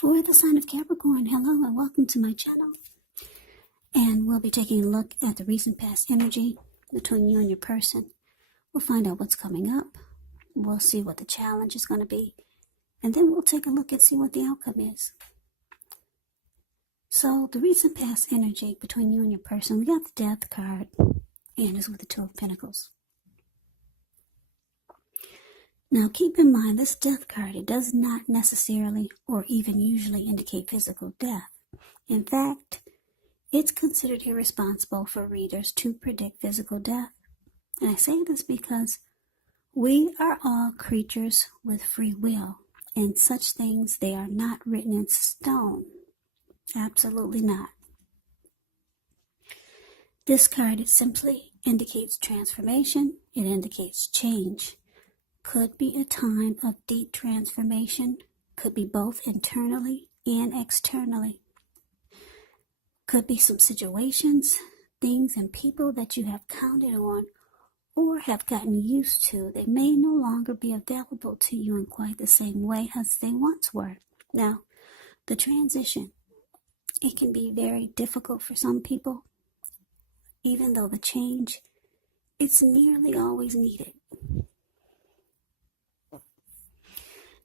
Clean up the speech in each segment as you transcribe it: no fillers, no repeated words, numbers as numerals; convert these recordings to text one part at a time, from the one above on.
For the sign of Capricorn, hello and welcome to my channel. And we'll be taking a look at the recent past energy between you and your person. We'll find out what's coming up. We'll see what the challenge is going to be. And then we'll take a look and see what the outcome is. So the recent past energy between you and your person, we got the Death card, and it's with the Two of Pentacles. Now keep in mind, this Death card, it does not necessarily or even usually indicate physical death. In fact, it's considered irresponsible for readers to predict physical death. And I say this because we are all creatures with free will, and such things, they are not written in stone. Absolutely not. This card, it simply indicates transformation. It indicates change. Could be a time of deep transformation. Could be both internally and externally. Could be some situations, things, and people that you have counted on or have gotten used to. They may no longer be available to you in quite the same way as they once were. Now, the transition, it can be very difficult for some people, even though the change, it's nearly always needed.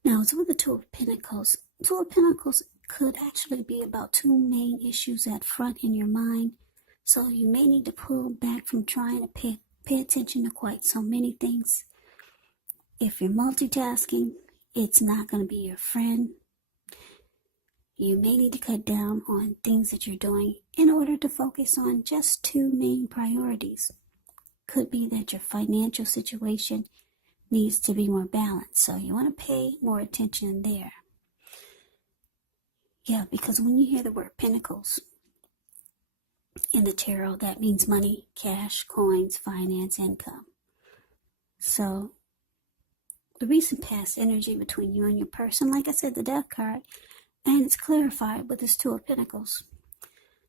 Now, it's with the Two of Pentacles. Two of Pentacles could actually be about two main issues at front in your mind. So you may need to pull back from trying to pay attention to quite so many things. If you're multitasking, it's not going to be your friend. You may need to cut down on things that you're doing in order to focus on just two main priorities. Could be that your financial situation needs to be more balanced, so you want to pay more attention there. Yeah, because when you hear the word Pentacles in the tarot, that means money, cash, coins, finance, income. So the recent past energy between you and your person, like I said, the Death card, and it's clarified with this Two of Pentacles.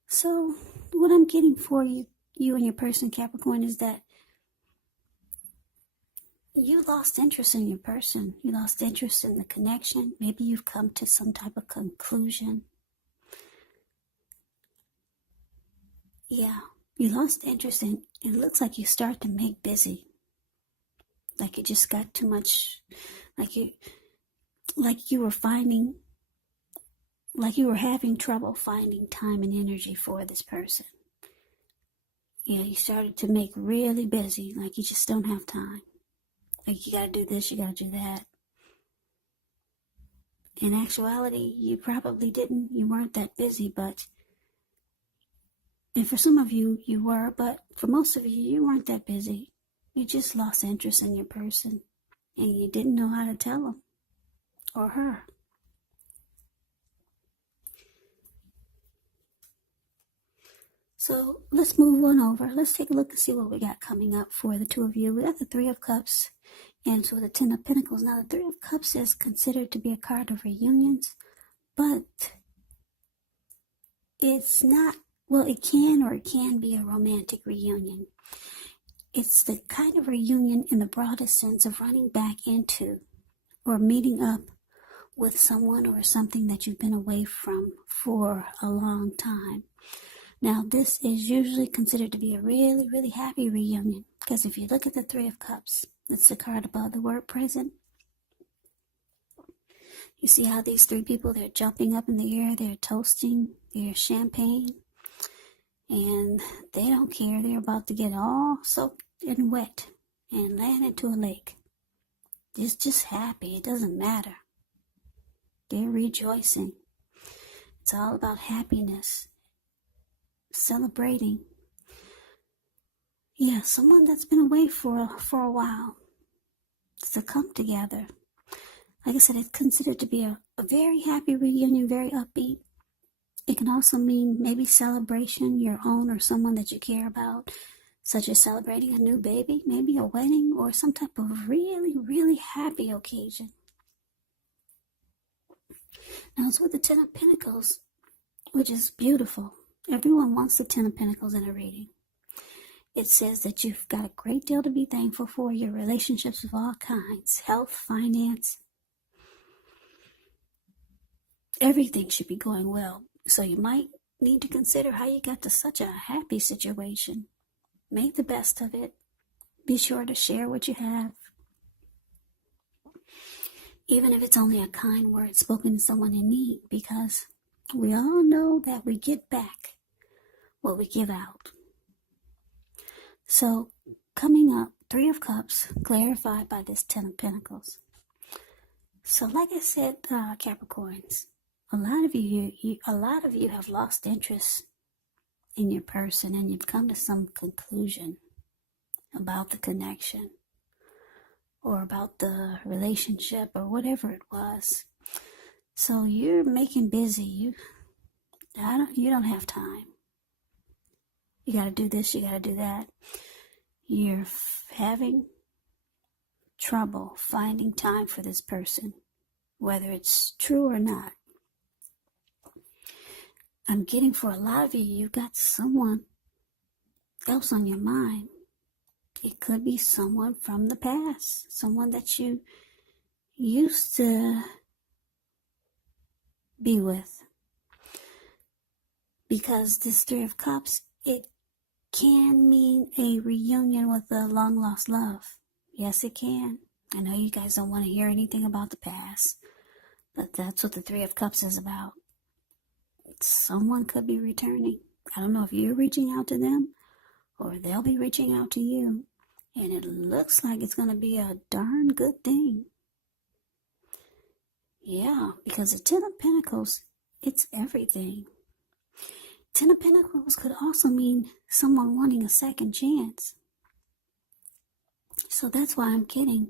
So what I'm getting for you and your person, Capricorn, is that you lost interest in your person. You lost interest in the connection. Maybe you've come to some type of conclusion. Yeah, you lost interest in, it looks like you start to make busy. Like you just got too much, like you were having trouble finding time and energy for this person. Yeah, you started to make really busy, like you just don't have time. Like you gotta do this, you gotta do that. In actuality, you probably you weren't that busy, and for some of you, you were, but for most of you, you weren't that busy. You just lost interest in your person, and you didn't know how to tell him or her. So let's move on over. Let's take a look and see what we got coming up for the two of you. We got the Three of Cups and so the Ten of Pentacles. Now the Three of Cups is considered to be a card of reunions, but it's not, well, it can be a romantic reunion. It's the kind of reunion in the broadest sense of running back into or meeting up with someone or something that you've been away from for a long time. Now, this is usually considered to be a really, really happy reunion, because if you look at the Three of Cups, it's the card above the word present. You see how these three people, they're jumping up in the air, they're toasting their champagne, and they don't care. They're about to get all soaked and wet and land into a lake. It's just happy. It doesn't matter. They're rejoicing. It's all about happiness. Celebrating. Yeah, someone that's been away for a while to come together. Like I said, it's considered to be a very happy reunion, very upbeat. It can also mean maybe celebration, your own or someone that you care about, such as celebrating a new baby, maybe a wedding, or some type of really, really happy occasion. Now it's with the Ten of Pentacles, which is beautiful. Everyone wants the Ten of Pentacles in a reading. It says that you've got a great deal to be thankful for, your relationships of all kinds, health, finance, everything should be going well. So you might need to consider how you got to such a happy situation. Make the best of it. Be sure to share what you have. Even if it's only a kind word spoken to someone in need, because we all know that we get back what we give out. So, coming up, 3 of Cups, clarified by this 10 of Pentacles. So, like I said, Capricorns, a lot of you have lost interest in your person, and you've come to some conclusion about the connection or about the relationship or whatever it was. So you're making busy. You don't have time. You got to do this, you got to do that. You're having trouble finding time for this person, whether it's true or not. I'm getting, for a lot of you, you've got someone else on your mind. It could be someone from the past, someone that you used to be with. Because this 3 of Cups, it can mean a reunion with a long-lost love. Yes, it can. I know you guys don't want to hear anything about the past, but that's what the 3 of Cups is about. Someone could be returning. I don't know if you're reaching out to them or they'll be reaching out to you. And it looks like it's going to be a darn good thing. Yeah, because the 10 of Pentacles, it's everything. 10 of Pentacles could also mean someone wanting a second chance. So that's why I'm getting,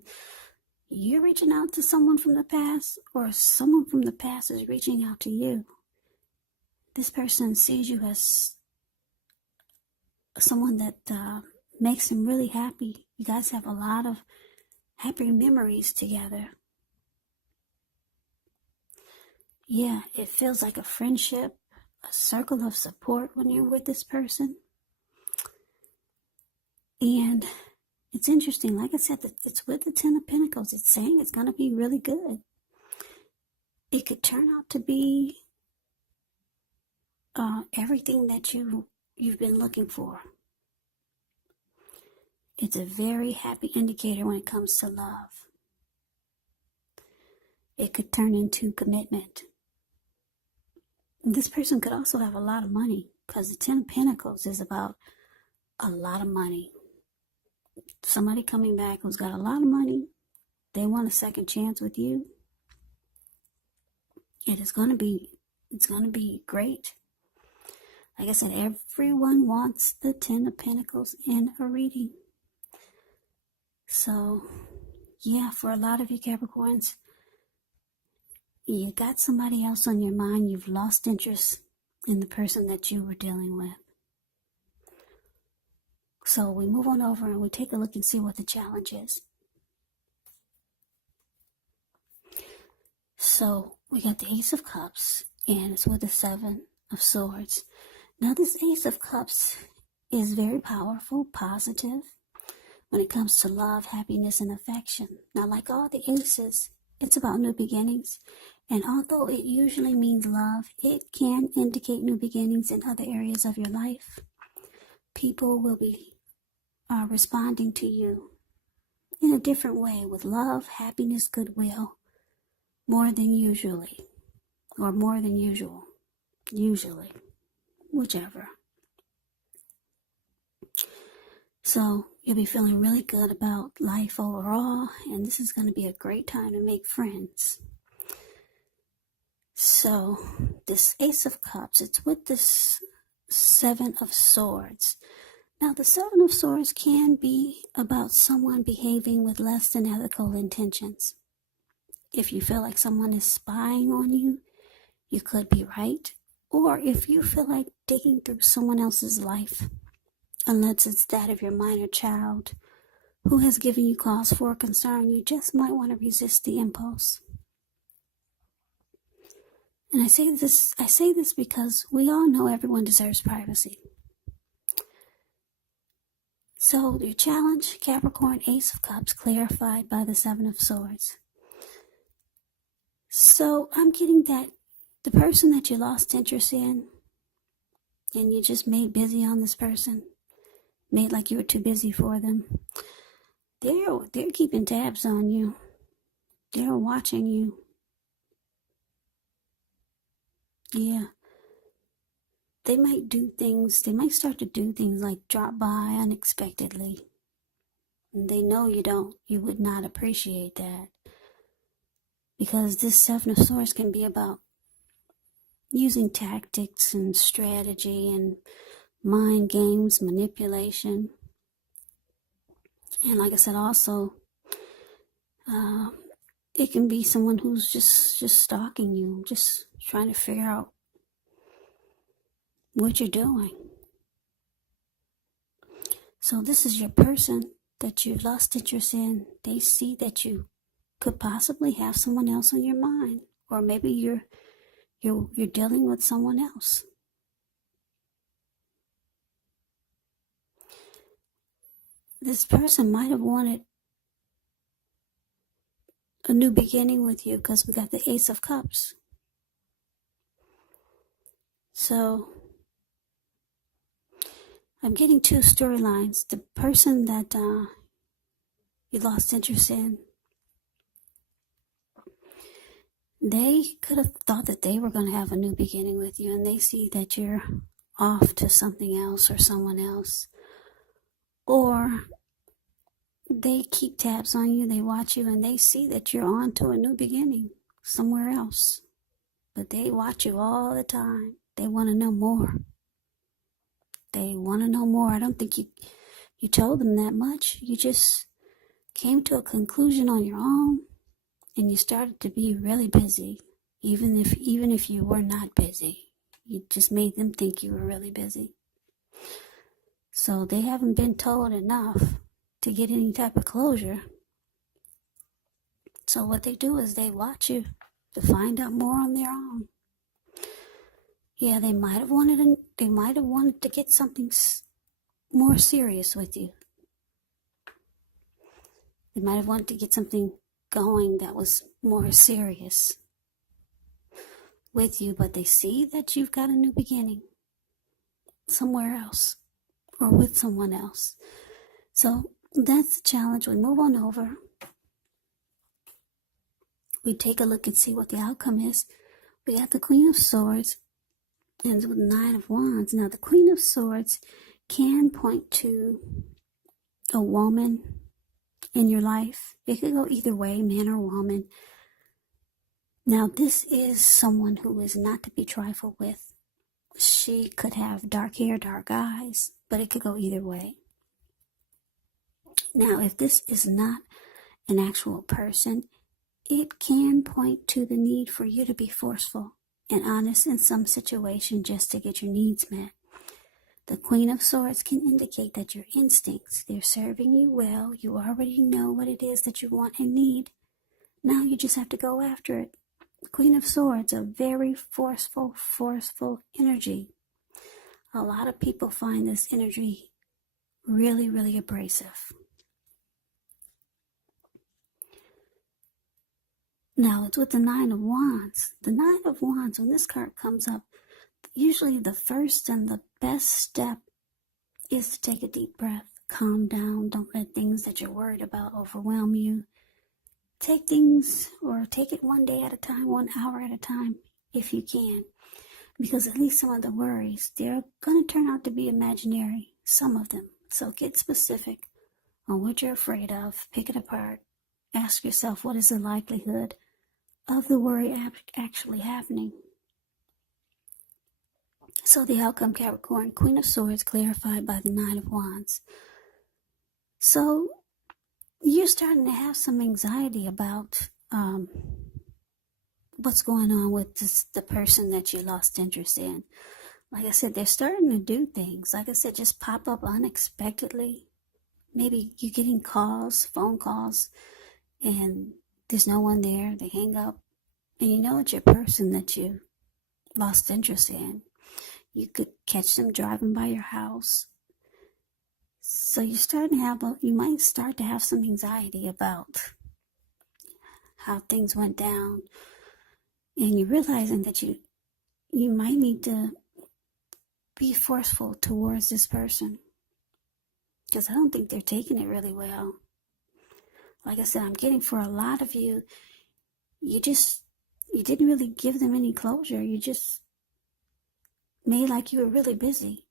you're reaching out to someone from the past, or someone from the past is reaching out to you. This person sees you as someone that makes them really happy. You guys have a lot of happy memories together. Yeah, it feels like a friendship, a circle of support when you're with this person. And it's interesting, like I said, that it's with the 10 of Pentacles. It's saying it's going to be really good. It could turn out to be everything that you've been looking for. It's a very happy indicator when it comes to love. It could turn into commitment. This person could also have a lot of money, because the 10 of Pentacles is about a lot of money. Somebody coming back who's got a lot of money, they want a second chance with you. And it's going to be great. Like I said, everyone wants the 10 of Pentacles in a reading. So, yeah, for a lot of you Capricorns, you got somebody else on your mind. You've lost interest in the person that you were dealing with. So we move on over and we take a look and see what the challenge is. So we got the Ace of Cups, and it's with the 7 of Swords. Now this Ace of Cups is very powerful, positive, when it comes to love, happiness, and affection. Now, like all the aces, it's about new beginnings. And although it usually means love, it can indicate new beginnings in other areas of your life. People will be responding to you in a different way, with love, happiness, goodwill, more than usually, or more than usual, usually, whichever. So you'll be feeling really good about life overall, and this is going to be a great time to make friends. So this Ace of Cups, it's with this 7 of Swords. Now the 7 of Swords can be about someone behaving with less than ethical intentions. If you feel like someone is spying on you, you could be right. Or if you feel like digging through someone else's life, unless it's that of your minor child who has given you cause for concern, you just might want to resist the impulse. And I say this because we all know everyone deserves privacy. So your challenge, Capricorn, Ace of Cups, clarified by the 7 of Swords. So I'm getting that The person that you lost interest in, and you just made busy on this person, made like you were too busy for them, they're keeping tabs on you. They're watching you. Yeah. They might start to do things like drop by unexpectedly. And they know you would not appreciate that. Because this Seven of Swords can be about using tactics and strategy and mind games, manipulation. And like I said, also, it can be someone who's just stalking you, just trying to figure out what you're doing. So this is your person that you've lost interest in. They see that you could possibly have someone else on your mind, or maybe you're dealing with someone else. This person might have wanted a new beginning with you because we got the Ace of Cups. So I'm getting two storylines. The person that you lost interest in, they could have thought that they were going to have a new beginning with you, and they see that you're off to something else or someone else. Or they keep tabs on you, they watch you, and they see that you're on to a new beginning somewhere else. But they watch you all the time. They want to know more. They want to know more. I don't think you told them that much. You just came to a conclusion on your own, and you started to be really busy, even if you were not busy. You just made them think you were really busy. So they haven't been told enough to get any type of closure. So what they do is they watch you to find out more on their own. Yeah, they might have wanted to get something more serious with you. They might have wanted to get something going that was more serious with you, but they see that you've got a new beginning somewhere else or with someone else. So that's the challenge. We move on over. We take a look and see what the outcome is. We got the Queen of Swords and with the Nine of Wands. Now, the Queen of Swords can point to a woman in your life. It could go either way, man or woman. Now, this is someone who is not to be trifled with. She could have dark hair, dark eyes, but it could go either way. Now, if this is not an actual person, it can point to the need for you to be forceful and honest in some situation just to get your needs met. The Queen of Swords can indicate that your instincts, they're serving you well. You already know what it is that you want and need. Now you just have to go after it. Queen of Swords, a very forceful energy. A lot of people find this energy really, really abrasive. Now, it's with the Nine of Wands. The Nine of Wands, when this card comes up, usually the first and the best step is to take a deep breath. Calm down. Don't let things that you're worried about overwhelm you. Take it one day at a time, 1 hour at a time, if you can. Because at least some of the worries, they're going to turn out to be imaginary, some of them. So get specific on what you're afraid of. Pick it apart. Ask yourself, what is the likelihood of the worry actually happening? So the outcome, Capricorn, Queen of Swords, clarified by the Nine of Wands. So you're starting to have some anxiety about what's going on with the person that you lost interest in. Like I said, they're starting to do things. Like I said, just pop up unexpectedly. Maybe you're getting calls, phone calls, and there's no one there. They hang up, and you know it's your person that you lost interest in. You could catch them driving by your house. So you might start to have some anxiety about how things went down, and you're realizing that you you might need to be forceful towards this person, because I don't think they're taking it really well. Like I said, I'm getting for a lot of you, you didn't really give them any closure. You just made like you were really busy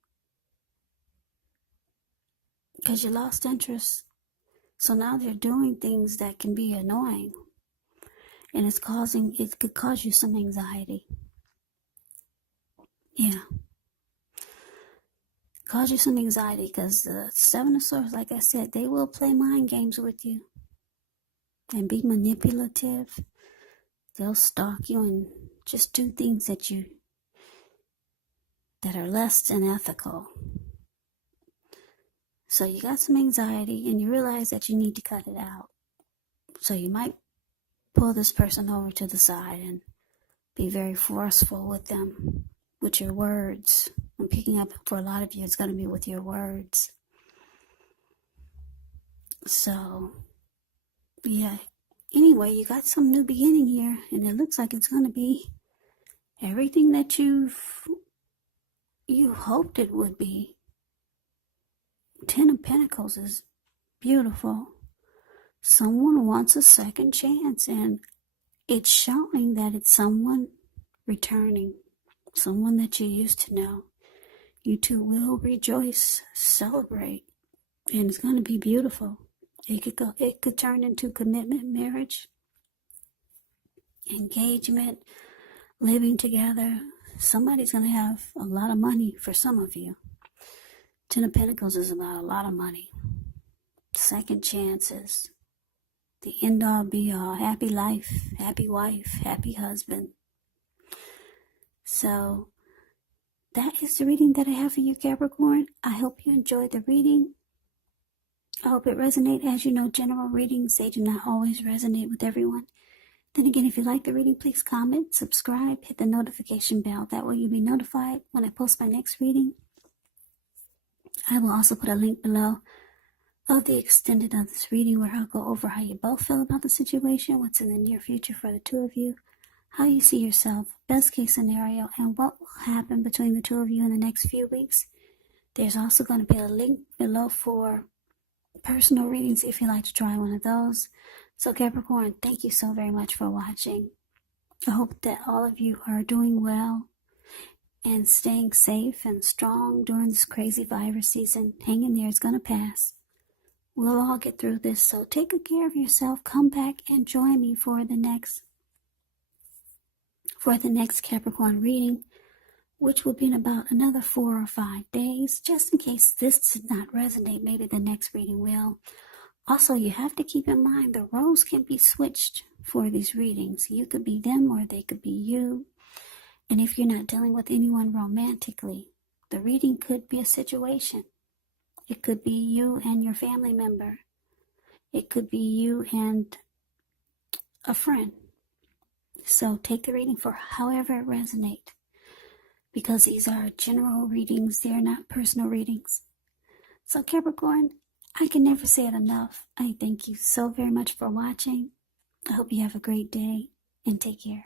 because you lost interest. So now they're doing things that can be annoying, and it could cause you some anxiety. Yeah. Cause you some anxiety because the Seven of Swords, like I said, they will play mind games with you and be manipulative. They'll stalk you and just do things that are less than ethical. So you got some anxiety and you realize that you need to cut it out. So you might pull this person over to the side and be very forceful with them, with your words. I'm picking up for a lot of you, it's going to be with your words. So, yeah. Anyway, you got some new beginning here, and it looks like it's going to be everything that you hoped it would be. 10 of Pentacles is beautiful. Someone wants a second chance, and it's showing that it's someone returning, someone that you used to know. You two will rejoice, celebrate, and it's going to be beautiful. It could turn into commitment, marriage, engagement, living together. Somebody's going to have a lot of money for some of you. 10 of Pentacles is about a lot of money. Second chances. The end all be all. Happy life, happy wife, happy husband. So that is the reading that I have for you, Capricorn. I hope you enjoyed the reading. I hope it resonates. As you know, general readings, they do not always resonate with everyone. Then again, if you like the reading, please comment, subscribe, hit the notification bell. That way you'll be notified when I post my next reading. I will also put a link below of the extended of this reading where I'll go over how you both feel about the situation, what's in the near future for the two of you, how you see yourself, best case scenario, and what will happen between the two of you in the next few weeks. There's also going to be a link below for personal readings if you'd like to try one of those. So Capricorn, thank you so very much for watching. I hope that all of you are doing well and staying safe and strong during this crazy virus season. Hang in there, it's going to pass. We'll all get through this, so take good care of yourself. Come back and join me for the next Capricorn reading, which will be in about another 4 or 5 days. Just in case this did not resonate, maybe the next reading will. Also, you have to keep in mind the roles can be switched for these readings. You could be them or they could be you. And if you're not dealing with anyone romantically, the reading could be a situation. It could be you and your family member. It could be you and a friend. So take the reading for however it resonates, because these are general readings. They are not personal readings. So Capricorn, I can never say it enough. I thank you so very much for watching. I hope you have a great day and take care.